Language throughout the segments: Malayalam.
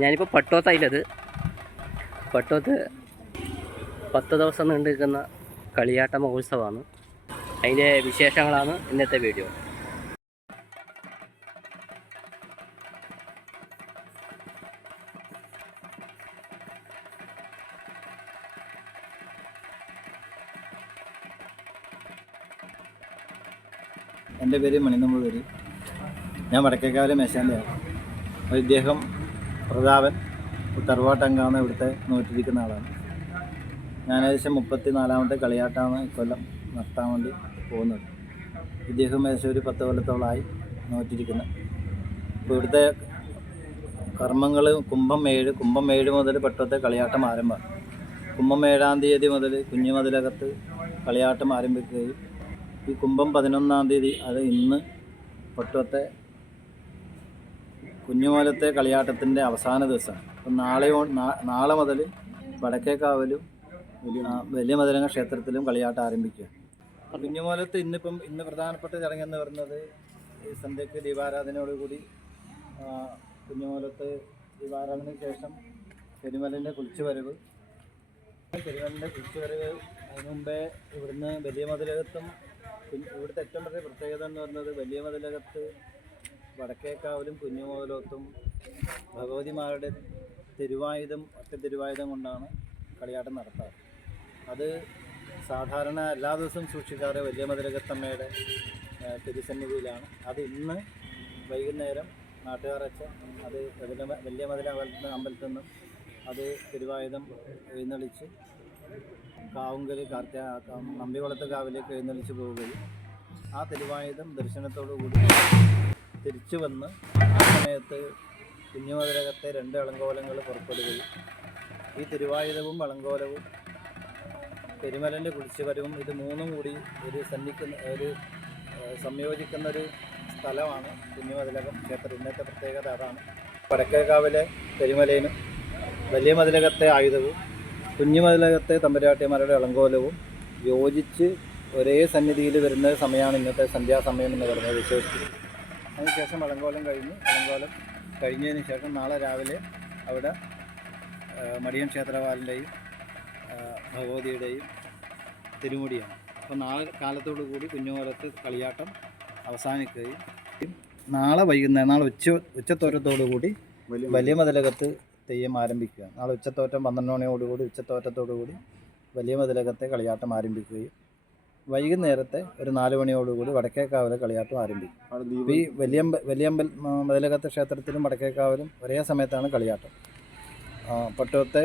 ഞാനിപ്പോൾ പട്ടോത്തായില്ലത് പട്ടോത്ത് പത്ത് ദിവസം നീണ്ടു നിൽക്കുന്ന കളിയാട്ട മഹോത്സവമാണ്. അതിന്റെ വിശേഷങ്ങളാണ് ഇന്നത്തെ വീഡിയോ. എന്റെ പേര് മണിനമ്പൂതിരി ഞാൻ വടക്കേക്കാവിലെ അപ്പോൾ ഇദ്ദേഹം പ്രതാപൻ തറവാട്ടങ്കാന്ന് ഇവിടുത്തെ നോറ്റിരിക്കുന്ന ആളാണ്. ഞാൻ ഏകദേശം മുപ്പത്തി നാലാമത്തെ കളിയാട്ടാണ് ഇക്കൊല്ലം നടത്താൻ വേണ്ടി പോകുന്നത്. ഇദ്ദേഹം ഏകദേശം ഒരു പത്ത് കൊല്ലത്തോളമായി നോറ്റിരിക്കുന്നത് ഇപ്പോൾ ഇവിടുത്തെ കർമ്മങ്ങൾ കുംഭം ഏഴ് കുംഭം ഏഴ് മുതൽ പെട്ടത്തെ കളിയാട്ടം ആരംഭമാണ്. കുംഭം ഏഴാം തീയതി മുതൽ കുഞ്ഞുമതിലകത്ത് കളിയാട്ടം ആരംഭിക്കുകയും ഈ കുംഭം പതിനൊന്നാം തീയതി അത് ഇന്ന് പൊട്ടത്തെ കുഞ്ഞുമൂലത്തെ കളിയാട്ടത്തിന്റെ അവസാന ദിവസമാണ്. അപ്പം നാളെ നാളെ മുതൽ വടക്കേക്കാവലും വലിയ മതിലങ്ങ ക്ഷേത്രത്തിലും കളിയാട്ടം ആരംഭിക്കുക കുഞ്ഞുമോലത്ത് ഇന്നിപ്പം ഇന്ന് പ്രധാനപ്പെട്ട ചടങ്ങെന്ന് പറയുന്നത് ഈ സന്ധ്യയ്ക്ക് ദീപാരാധനയോടുകൂടി കുഞ്ഞുമോലത്ത് ദീപാരാധനയ്ക്ക് ശേഷം പെരുമലിന്റെ കുളിച്ചുവരവ്. പെരുമലിന്റെ കുളിച്ചുവരവ് അതിന് മുമ്പേ ഇവിടുന്ന് വലിയ മതിലകത്തും ഇവിടുത്തെ ഏറ്റവും വലിയ പ്രത്യേകത എന്ന് പറയുന്നത് വലിയ മതിലകത്ത് വടക്കേക്കാവിലും കുഞ്ഞുമുതലത്തും ഭഗവതിമാരുടെ തിരുവായുധം ഒറ്റ തിരുവായുധം കൊണ്ടാണ് കളിയാട്ടം നടത്താറ്. അത് സാധാരണ എല്ലാ ദിവസവും സൂക്ഷിക്കാറ് വലിയ മതിലകത്തമ്മയുടെ തിരുസന്നിധിയിലാണ്. അത് ഇന്ന് വൈകുന്നേരം നാട്ടുകാരച്ച അത് വലിയ വലിയ അമ്പലത്തിൽ അമ്പലത്തിൽ നിന്നും അത് തിരുവായുധം എഴുന്നള്ളിച്ച് കാവുങ്കൽ കാർത്ത നമ്പികുളത്ത് കാവിലേക്ക് എഴുന്നള്ളിച്ച് പോവുകയും ആ തിരുവായുധം ദർശനത്തോടു കൂടി തിരിച്ചു വന്ന് ആ സമയത്ത് കുഞ്ഞുമതിരകത്തെ രണ്ട് അളങ്കോലങ്ങൾ പുറപ്പെടുകയും ഈ തിരുവായുധവും അളങ്കോലവും പെരുമലന്റെ കുടിച്ചുവരവും ഇത് മൂന്നും കൂടി ഒരു സന്നിക്കുന്ന ഒരു സംയോജിക്കുന്നൊരു സ്ഥലമാണ് കുഞ്ഞുമതിലകം. ക്ഷേത്രം ഇന്നത്തെ പ്രത്യേകത അതാണ്. വടക്കേക്കാവിലെ പെരുമലയിലും വലിയ മതിലകത്തെ ആയുധവും കുഞ്ഞുമതിലകത്തെ തമ്പുരാട്ടിമാരുടെ അളങ്കോലവും യോജിച്ച് ഒരേ സന്നിധിയിൽ വരുന്ന സമയമാണ് ഇന്നത്തെ സന്ധ്യാസമയം എന്ന് പറയുന്നത് വിശേഷിച്ച് അതിനുശേഷം വളങ്കോലം കഴിഞ്ഞു. വളങ്കോലം കഴിഞ്ഞതിന് ശേഷം നാളെ രാവിലെ അവിടെ മടിയം മടിയൻ ക്ഷേത്രവാലിന്റെയും ഭഗവതിയുടെയും തിരുമുടിയാണ്. അപ്പോൾ നാളെ കാലത്തോടു കൂടി കുഞ്ഞുകോലത്ത് കളിയാട്ടം അവസാനിക്കുകയും നാളെ വൈകുന്നേരം നാളെ ഉച്ച ഉച്ചത്തോറ്റത്തോടു കൂടി വലിയ മതിലകത്ത് തെയ്യം ആരംഭിക്കുക നാളെ ഉച്ചത്തോറ്റം പന്ത്രണ്ട് മണിയോടുകൂടി ഉച്ചത്തോറ്റത്തോടു കൂടി വലിയ മതിലകത്തെ കളിയാട്ടം ആരംഭിക്കുകയും വൈകുന്നേരത്തെ ഒരു നാല് മണിയോടുകൂടി വടക്കേക്കാവിലെ കളിയാട്ടം ആരംഭിക്കും. ഈ വലിയമ്പ വലിയമ്പൽ മതിലകത്ത് ക്ഷേത്രത്തിലും വടക്കേക്കാവിലും ഒരേ സമയത്താണ് കളിയാട്ടം. പട്ടുവത്തെ പട്ടത്തെ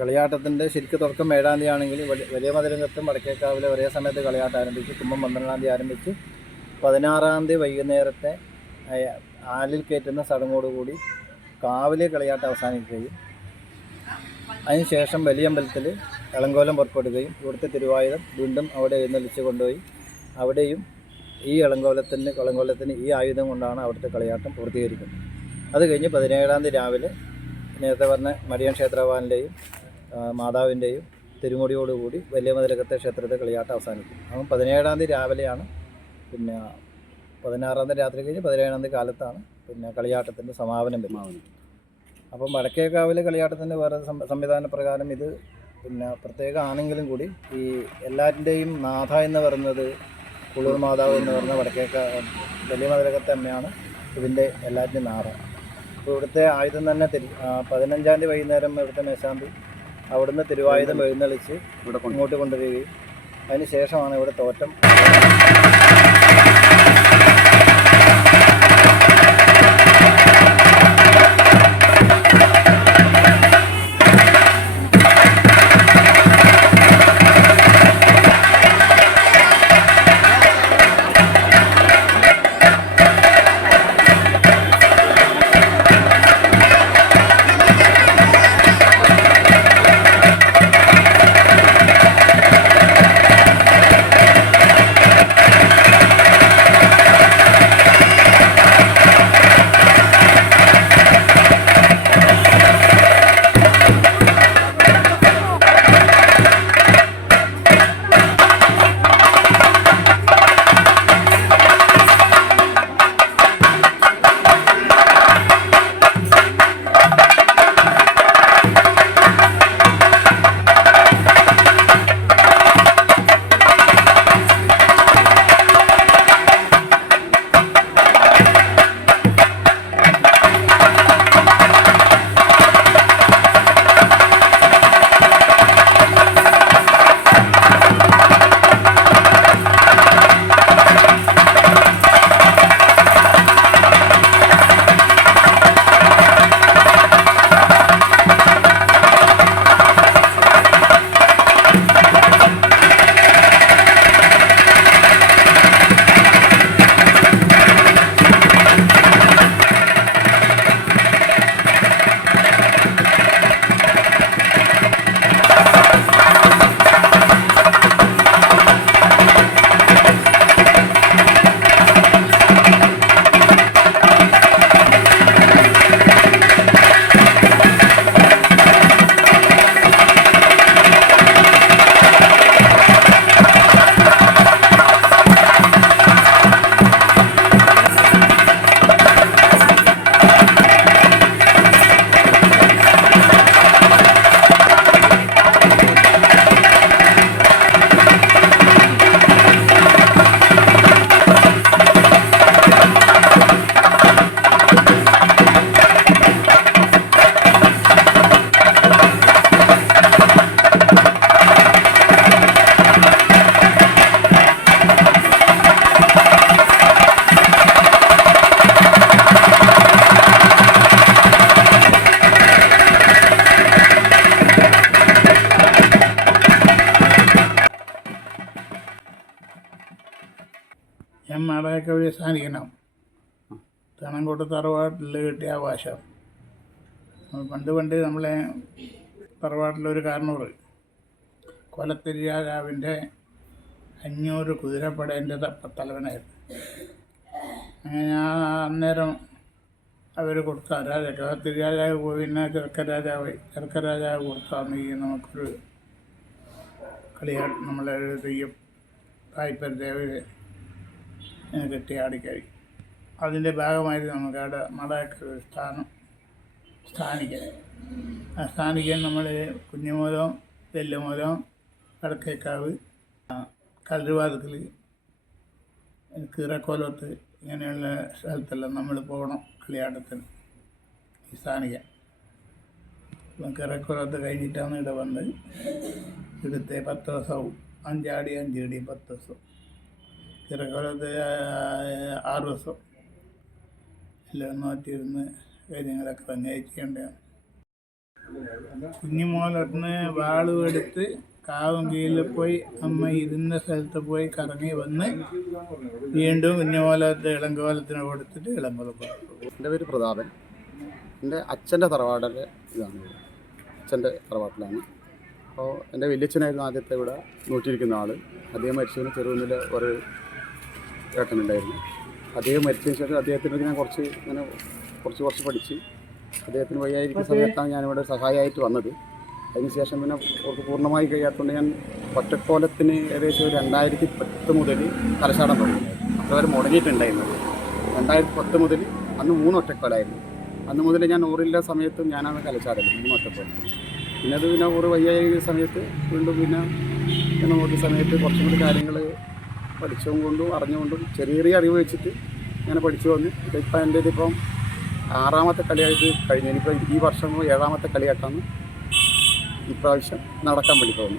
കളിയാട്ടത്തിന്റെ ശരിക്കും തുടക്കം ഏഴാം തീയതി ആണെങ്കിൽ വലി- വലിയ മതിലകത്തും വടക്കേക്കാവിലെ ഒരേ സമയത്ത് കളിയാട്ടം ആരംഭിച്ച് കുമ്പം പന്ത്രണ്ടാം തീയതി ആരംഭിച്ച് പതിനാറാം തീയതി വൈകുന്നേരത്തെ ആലിൽ കയറ്റുന്ന ചടങ്ങോടുകൂടി കാവിലെ കളിയാട്ടം അവസാനിക്കുകയും അതിനുശേഷം വലിയമ്പലത്തിൽ ഇളങ്കോലം പുറപ്പെടുകയും ഇവിടുത്തെ തിരുവായുധം വീണ്ടും അവിടെ എഴുന്നള്ളിച്ച് കൊണ്ടുപോയി. അവിടെയും ഈ ഇളങ്കോലത്തിന് ഇളങ്കോലത്തിന് ഈ ആയുധം കൊണ്ടാണ് അവിടുത്തെ കളിയാട്ടം പൂർത്തീകരിക്കുന്നത്. അത് കഴിഞ്ഞ് പതിനേഴാം തീയതി രാവിലെ നേരത്തെ പറഞ്ഞ മടിയൻ ക്ഷേത്രഭവാനിന്റെയും മാതാവിന്റെയും തിരുമുടിയോടുകൂടി വലിയ മതിലകത്തെ ക്ഷേത്രത്തെ കളിയാട്ടം അവസാനിക്കും. അപ്പം പതിനേഴാം തീയതി രാവിലെയാണ് പിന്നെ പതിനാറാം തീയതി രാത്രി കഴിഞ്ഞ് പതിനേഴാം തീയതി കാലത്താണ് പിന്നെ കളിയാട്ടത്തിന്റെ സമാപനം വരുന്നത്. അപ്പം വടക്കേക്കാവിലെ കളിയാട്ടത്തിന്റെ വേറെ സംവിധാന പ്രകാരം ഇത് പിന്നെ പ്രത്യേക ആണെങ്കിലും കൂടി ഈ എല്ലാറ്റിന്റെയും നാഥ എന്ന് പറയുന്നത് കുളൂർ മാതാവ് എന്ന് പറഞ്ഞ വടക്കേക്ക വലിയ മതിലകത്തെ അമ്മയാണ് ഇതിന്റെ എല്ലാറ്റിന്റെയും നാഥ. അപ്പോൾ ഇവിടുത്തെ ആയുധം തന്നെ തിരി പതിനഞ്ചാം തീയതി വൈകുന്നേരം ഇവിടുത്തെ മേശാന്തി അവിടുന്ന് തിരുവായുധം എഴുന്നള്ളിച്ച് ഇങ്ങോട്ട് കൊണ്ടുവരികയും അതിന് ശേഷമാണ് ഇവിടെ തോറ്റം. തണങ്കോട്ട് തറവാട്ടിൽ കിട്ടിയ ഭാഷ. പണ്ട് പണ്ട് നമ്മളെ തറവാട്ടിലൊരു കാരണവറ് കൊലത്തിരി രാജാവിന്റെ അഞ്ഞൂറ് കുതിരപ്പടേന്റെ തലവനായിരുന്നു. അങ്ങനെ ആ അന്നേരം അവർ കൊടുത്ത പിന്നെ ചെറുക്ക രാജാവ് ചെറുക്ക രാജാവ് കൊടുത്താണ് ഈ നമുക്കൊരു കളിയാ നമ്മളെ ഒരു തെയ്യം ദേവരെ കെട്ടി ആടിക്കഴി അതിന്റെ ഭാഗമായിട്ട് നമുക്ക് അവിടെ മടയൊക്കെ ഒരു സ്ഥാനം സ്ഥാനിക്കാൻ ആ സ്ഥാനിക്കാൻ നമ്മൾ കുഞ്ഞുമൂലം വെല്ലുമൂലം കടക്കേക്കാവ് കല്ലുവാതുക്കൽ കീറക്കോലത്ത് ഇങ്ങനെയുള്ള സ്ഥലത്തെല്ലാം നമ്മൾ പോകണം കളിയാട്ടത്തിന്. ഈ സ്ഥാനിക്കാൻ. അപ്പം കീറക്കോലത്ത് കഴിഞ്ഞിട്ടാണ് ഇവിടെ വന്നത്. ഇവിടുത്തെ പത്ത് ദിവസവും അഞ്ചാടി അഞ്ചടി പത്ത് ദിവസം കീറക്കോലത്ത് ആറ് ദിവസം എല്ലാം നോറ്റിരുന്ന് കാര്യങ്ങളൊക്കെ തന്നെ ചെയ്യേണ്ടതാണ് കുഞ്ഞുമോളൊന്ന് വാളും എടുത്ത് കാവും കീഴിൽ പോയി അമ്മ ഇരുന്ന സ്ഥലത്ത് പോയി കറങ്ങി വന്ന് വീണ്ടും കുഞ്ഞുമോലത്തെ ഇളങ്കോലത്തിന് കൊടുത്തിട്ട് ഇളങ്കോലം എന്റെ പേര് പ്രതാപൻ. എന്റെ അച്ഛന്റെ തറവാടിലെ ഇതാണ്. അച്ഛന്റെ തറവാട്ടിലാണ്. അപ്പോൾ എന്റെ വലിയച്ഛനായിരുന്നു ആദ്യത്തെ ഇവിടെ നോക്കിയിരിക്കുന്ന ആൾ അദ്ദേഹം മരിച്ചതിന് ചെറുകുന്നിൽ ഒരു ഏട്ടനുണ്ടായിരുന്നു. അദ്ദേഹം മരിച്ചതിന് ശേഷം അദ്ദേഹത്തിന് ഞാൻ കുറച്ച് ഇങ്ങനെ കുറച്ച് കുറച്ച് പഠിച്ച് അദ്ദേഹത്തിന് വയ്യായിരിക്കുന്ന സമയത്താണ് ഞാനിവിടെ സഹായമായിട്ട് വന്നത്. അതിനുശേഷം പിന്നെ അവർക്ക് പൂർണമായി കഴിയാത്തതുകൊണ്ട് ഞാൻ ഒറ്റക്കോലത്തിന് ഏകദേശം ഒരു രണ്ടായിരത്തി പത്ത് മുതൽ തലശാടം തുടങ്ങി. അത്രവരെ മുടങ്ങിയിട്ടുണ്ടായിരുന്നത് രണ്ടായിരത്തി പത്ത് മുതൽ അന്ന് മൂന്ന് ഒറ്റക്കോലായിരുന്നു. അന്ന് മുതൽ ഞാൻ ഊറില്ല സമയത്തും ഞാനാണ് കലശാടൽ മൂന്ന് ഒറ്റക്കോല പിന്നെ അത് പിന്നെ ഊറ് വയ്യായ സമയത്ത് വീണ്ടും പിന്നെ നോക്കിയ സമയത്ത് കുറച്ചും കൂടി കാര്യങ്ങൾ പഠിച്ചതും കൊണ്ടും അറിഞ്ഞുകൊണ്ടും ചെറിയ ചെറിയ അറിവ് വെച്ചിട്ട് ഇങ്ങനെ പഠിച്ചു വന്ന് ഇപ്പം എന്റെ ഇതിപ്പം ആറാമത്തെ കളിയായിട്ട് കഴിഞ്ഞു ഇനിയിപ്പോൾ ഈ വർഷം ഏഴാമത്തെ കളിയായിട്ടാണ് ഇപ്രാവശ്യം നടക്കാൻ വേണ്ടി